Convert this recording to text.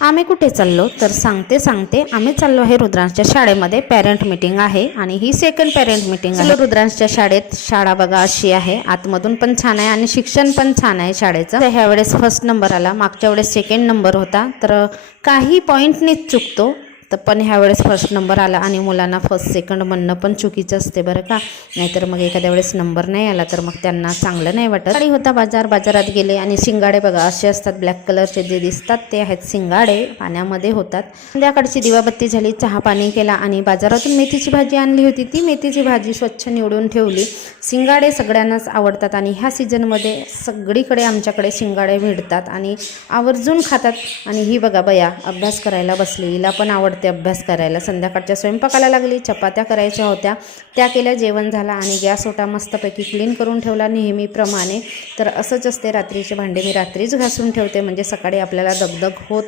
आम्ही कुठे चाललो तर सांगते आम्ही चाललो आहे रुद्रांशच्या शाळेमध्ये. पेरेंट मीटिंग आहे आणि ही सेकंड पेरेंट मीटिंग आहे रुद्रांशच्या शाळेत. शाळा बघा अशी आहे, आतमधून पण छान आहे आणि शिक्षण पण छान आहे शाळेचं. ह्या वेळेस फर्स्ट नंबर आला, मागच्या वेळेस सेकंड नंबर होता, तर काही पॉईंटनीच चुकतो तर पण ह्या वेळेस फर्स्ट नंबर आला. आणि मुलांना फर्स्ट सेकंड म्हणणं पण चुकीचं असते बरं का, नाहीतर मग एखाद्या वेळेस नंबर नाही आला तर मग त्यांना चांगलं नाही वाटत. गाडी होता बाजारात गेले आणि शिंगाडे बघा असे असतात, ब्लॅक कलरचे जे दिसतात ते आहेत शिंगाडे, पाण्यामध्ये होतात. संध्याकाळची दिवाबत्ती झाली, चहा पाणी केला आणि बाजारातून मेथीची भाजी आणली होती. ती मेथीची भाजी स्वच्छ निवडून ठेवली. शिंगाडे सगळ्यांनाच आवडतात आणि ह्या सीझनमध्ये सगळीकडे आमच्याकडे शिंगाडे मिळतात आणि आवर्जून खातात. आणि ही बघा बया अभ्यास करायला बसली, हिला पण आवडते अभ्यास करायला. संध्याकाळच्या स्वयंपाकाला लागली, चपात्या करायच्या होत्या त्या केल्या, जेवण झाला आणि गॅस ओटा मस्तपैकी क्लीन करून ठेवला नेहमीप्रमाणे. तर असंच असते, रात्रीचे भांडे मी रात्रीच घासून ठेवते म्हणजे सकाळी आपल्याला दगदग होत